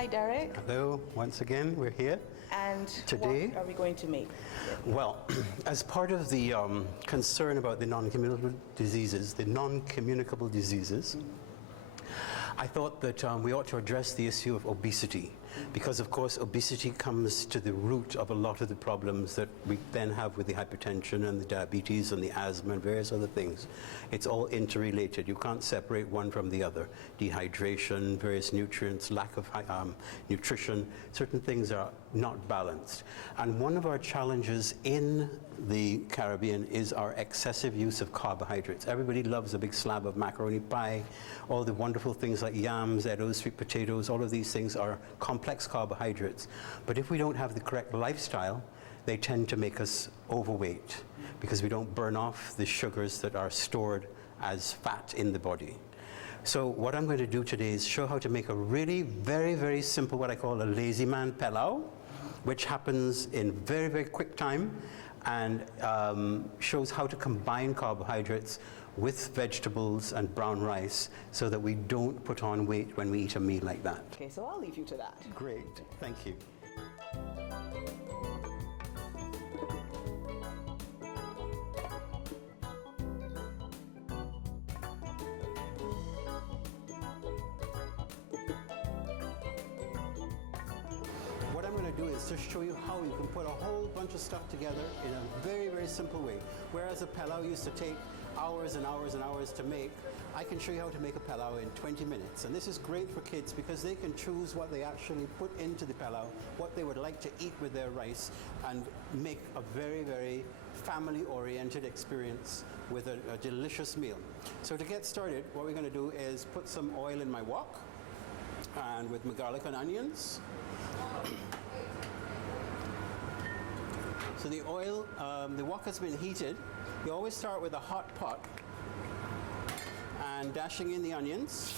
Hi, Derek. Hello, once again, we're here. And Today, what are we going to make? Well, as part of the concern about the non-communicable diseases, I thought that we ought to address the issue of obesity, because of course obesity comes to the root of a lot of the problems that we then have with the hypertension and the diabetes and the asthma and various other things. It's all interrelated. You can't separate one from the other. Dehydration, various nutrients, lack of nutrition, certain things are not balanced. And one of our challenges in the Caribbean is our excessive use of carbohydrates. Everybody loves a big slab of macaroni pie, all the wonderful things like yams, eddos, sweet potatoes, all of these things are complex carbohydrates. But if we don't have the correct lifestyle, they tend to make us overweight because we don't burn off the sugars that are stored as fat in the body. So what I'm going to do today is show how to make a really very, very simple, what I call a lazy man pilau, which happens in very, very quick time and shows how to combine carbohydrates with vegetables and brown rice so that we don't put on weight when we eat a meal like that. Okay, so I'll leave you to that. Great, thank you. What I'm going to do is just show you how you can put a whole bunch of stuff together in a very, very simple way. Whereas a pilau used to take hours and hours and hours to make, I can show you how to make a pilau in 20 minutes. And this is great for kids because they can choose what they actually put into the pilau, what they would like to eat with their rice, and make a very, very family-oriented experience with a delicious meal. So to get started, what we're going to do is put some oil in my wok, and with my garlic and onions. So the oil, the wok has been heated. You always start with a hot pot and dashing in the onions.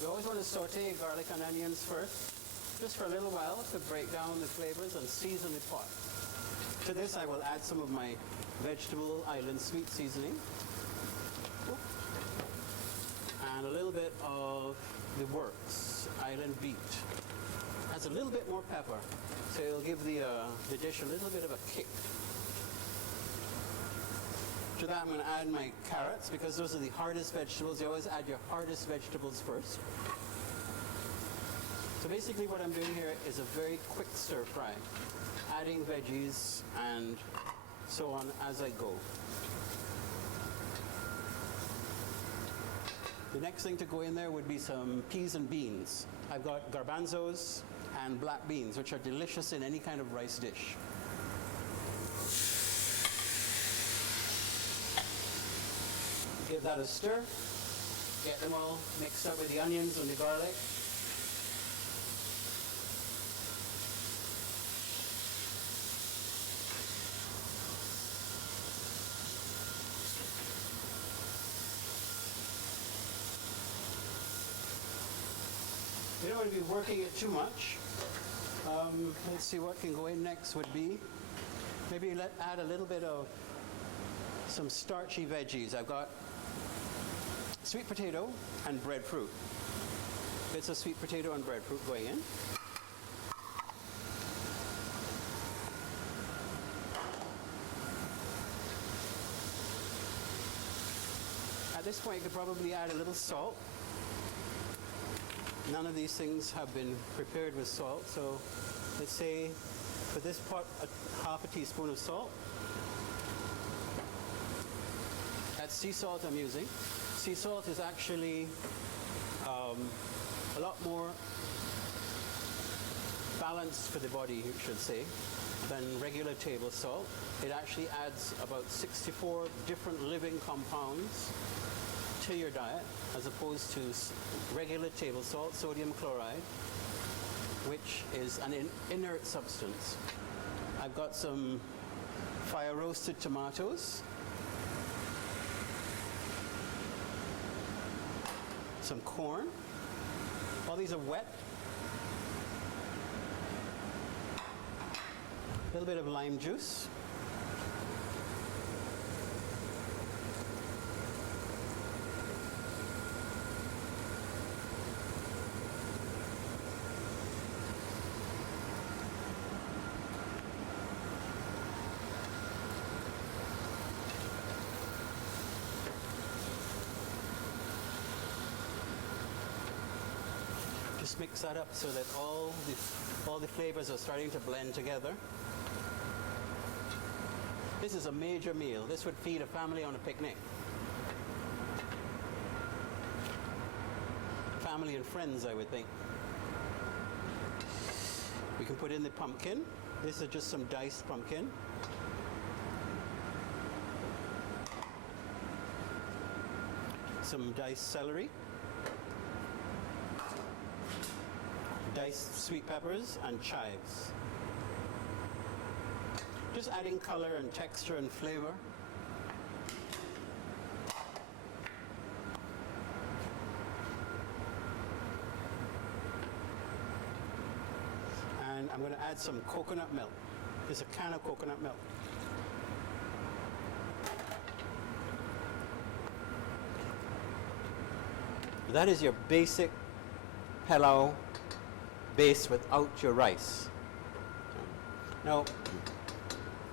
You always want to saute garlic and onions first, just for a little while to break down the flavors and season the pot. To this I will add some of my vegetable island sweet seasoning and a little bit of the works island beet. Adds a little bit more pepper, so it'll give the dish a little bit of a kick. To that I'm going to add my carrots because those are the hardest vegetables. You always add your hardest vegetables first. So basically what I'm doing here is a very quick stir fry, adding veggies and so on as I go. The next thing to go in there would be some peas and beans. I've got garbanzos and black beans, which are delicious in any kind of rice dish. Give that a stir. Get them all mixed up with the onions and the garlic. You don't want to be working it too much. Let's see what can go in next would be, maybe add a little bit of some starchy veggies. I've got sweet potato and breadfruit. Bits of sweet potato and breadfruit going in. At this point, you could probably add a little salt. None of these things have been prepared with salt, so let's say for this pot, half a teaspoon of salt. That's sea salt I'm using. Sea salt is actually a lot more balanced for the body, you should say, than regular table salt. It actually adds about 64 different living compounds to your diet, as opposed to regular table salt, sodium chloride, which is an inert substance. I've got some fire roasted tomatoes, some corn. All these are wet. A little bit of lime juice. Just mix that up so that all the flavors are starting to blend together. This is a major meal. This would feed a family on a picnic. Family and friends, I would think. We can put in the pumpkin. This is just some diced pumpkin. Some diced celery. Diced sweet peppers and chives. Just adding color and texture and flavor. And I'm going to add some coconut milk. There's a can of coconut milk. That is your basic pilau base without your rice. Now,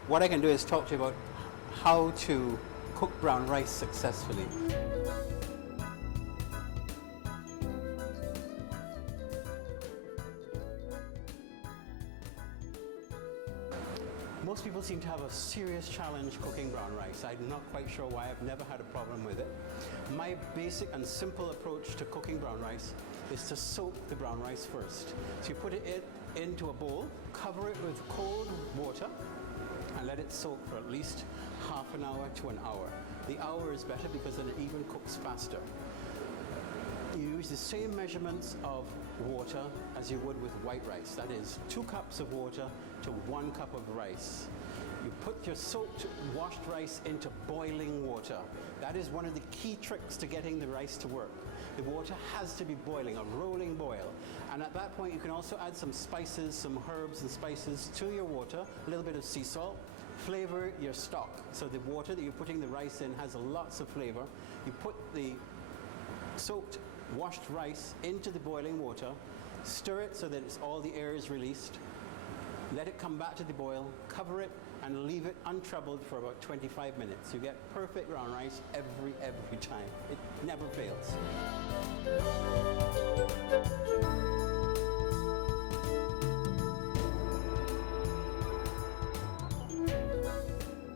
what I can do is talk to you about how to cook brown rice successfully. Most people seem to have a serious challenge cooking brown rice. I'm not quite sure why. I've never had a problem with it. My basic and simple approach to cooking brown rice is to soak the brown rice first. So you put it into a bowl, cover it with cold water, and let it soak for at least half an hour to an hour. The hour is better because then it even cooks faster. You use the same measurements of water as you would with white rice. That is 2 cups of water to 1 cup of rice. You put your soaked, washed rice into boiling water. That is one of the key tricks to getting the rice to work. The water has to be boiling, a rolling boil. And at that point, you can also add some spices, some herbs and spices to your water, a little bit of sea salt. Flavor your stock. So the water that you're putting the rice in has lots of flavor. You put the soaked, washed rice into the boiling water, stir it so that all the air is released, let it come back to the boil, cover it, and leave it untroubled for about 25 minutes. You get perfect brown rice every time. It never fails.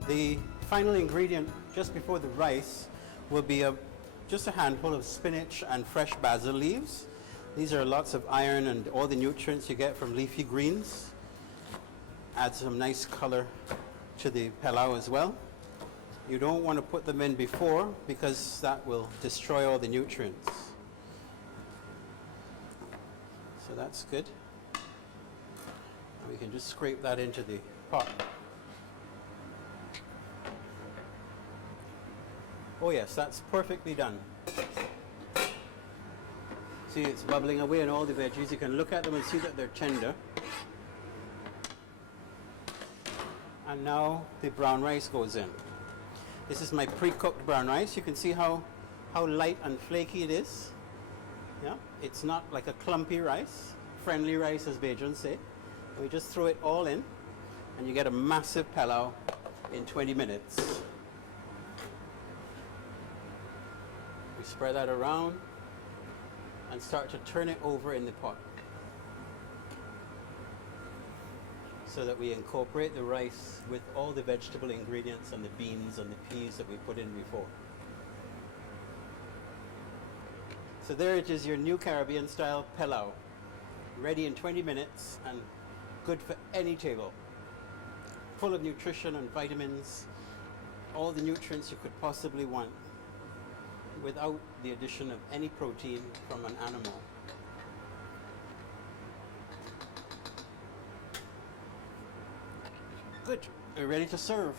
The final ingredient just before the rice will be just a handful of spinach and fresh basil leaves. These are lots of iron and all the nutrients you get from leafy greens. Add some nice color to the pilau as well. You don't want to put them in before because that will destroy all the nutrients. So that's good. And we can just scrape that into the pot. Oh yes, that's perfectly done. See, it's bubbling away and all the veggies. You can look at them and see that they're tender. And now the brown rice goes in. This is my pre-cooked brown rice. You can see how light and flaky it is. Yeah, it's not like a clumpy rice. Friendly rice, as Bajans say. We just throw it all in, and you get a massive pilau in 20 minutes. We spread that around and start to turn it over in the pot so that we incorporate the rice with all the vegetable ingredients and the beans and the peas that we put in before. So there it is, your new Caribbean style pilau, ready in 20 minutes and good for any table. Full of nutrition and vitamins, all the nutrients you could possibly want, without the addition of any protein from an animal. Good, we're ready to serve.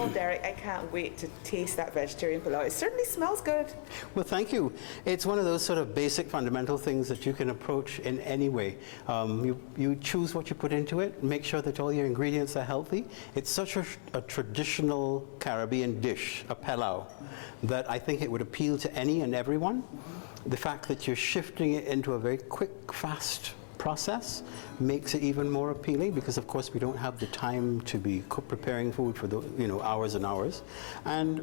all, Derek, I can't wait to taste that vegetarian pilau. It certainly smells good. Well, thank you. It's one of those sort of basic fundamental things that you can approach in any way. You choose what you put into it, make sure that all your ingredients are healthy. It's such a traditional Caribbean dish, a pilau, that I think it would appeal to any and everyone. The fact that you're shifting it into a very quick, fast process makes it even more appealing, because of course we don't have the time to be preparing food for the, hours and hours, and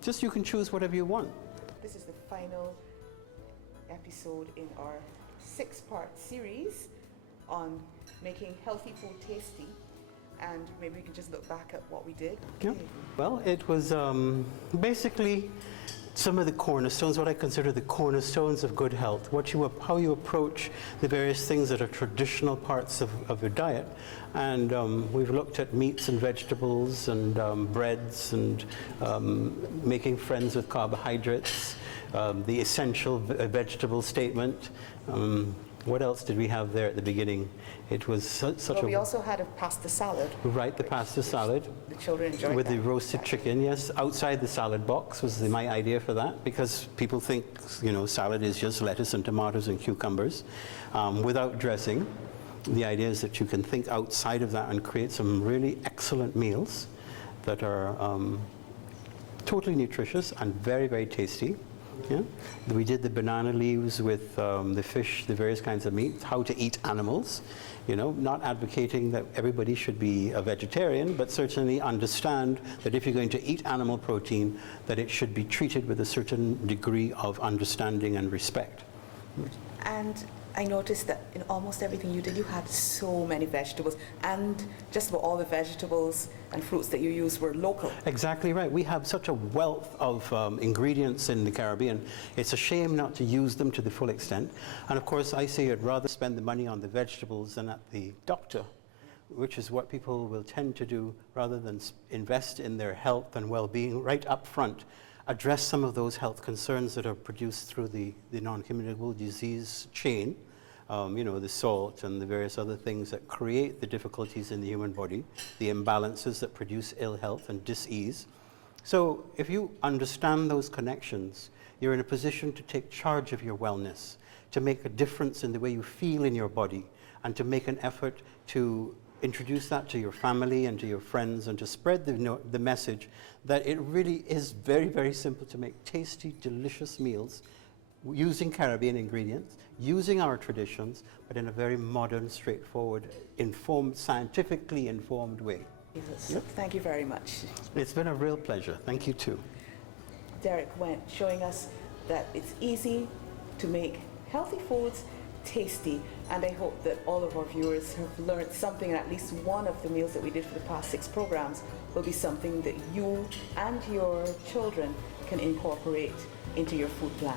just you can choose whatever you want. This is the final episode in our 6-part series on making healthy food tasty, and maybe we can just look back at what we did. Yeah. Well, it was basically some of the cornerstones, what I consider the cornerstones of good health, how you approach the various things that are traditional parts of your diet. And we've looked at meats and vegetables and breads and making friends with carbohydrates, the essential vegetable statement. What else did we have there at the beginning? It was such well, we also had a pasta salad. Right, the pasta salad. The children enjoyed with that. the roasted chicken, yes. Outside the salad box was my idea for that, because people think, salad is just lettuce and tomatoes and cucumbers without dressing. The idea is that you can think outside of that and create some really excellent meals that are totally nutritious and very, very tasty. Yeah. We did the banana leaves with the fish, the various kinds of meat, how to eat animals. Not advocating that everybody should be a vegetarian, but certainly understand that if you're going to eat animal protein, that it should be treated with a certain degree of understanding and respect. And I noticed that in almost everything you did, you had so many vegetables, and just about all the vegetables and fruits that you used were local. Exactly right. We have such a wealth of ingredients in the Caribbean. It's a shame not to use them to the full extent. And of course, I say I'd rather spend the money on the vegetables than at the doctor, which is what people will tend to do, rather than invest in their health and well-being right up front. Address some of those health concerns that are produced through the non-communicable disease chain, the salt and the various other things that create the difficulties in the human body, the imbalances that produce ill health and dis-ease. So if you understand those connections, you're in a position to take charge of your wellness, to make a difference in the way you feel in your body, and to make an effort to introduce that to your family and to your friends, and to spread the message that it really is very, very simple to make tasty, delicious meals using Caribbean ingredients, using our traditions, but in a very modern, straightforward, scientifically informed way. Yep. Thank you very much. It's been a real pleasure. Thank you too. Derek went showing us that it's easy to make healthy foods tasty, and I hope that all of our viewers have learned something, and at least one of the meals that we did for the past 6 programs will be something that you and your children can incorporate into your food plan.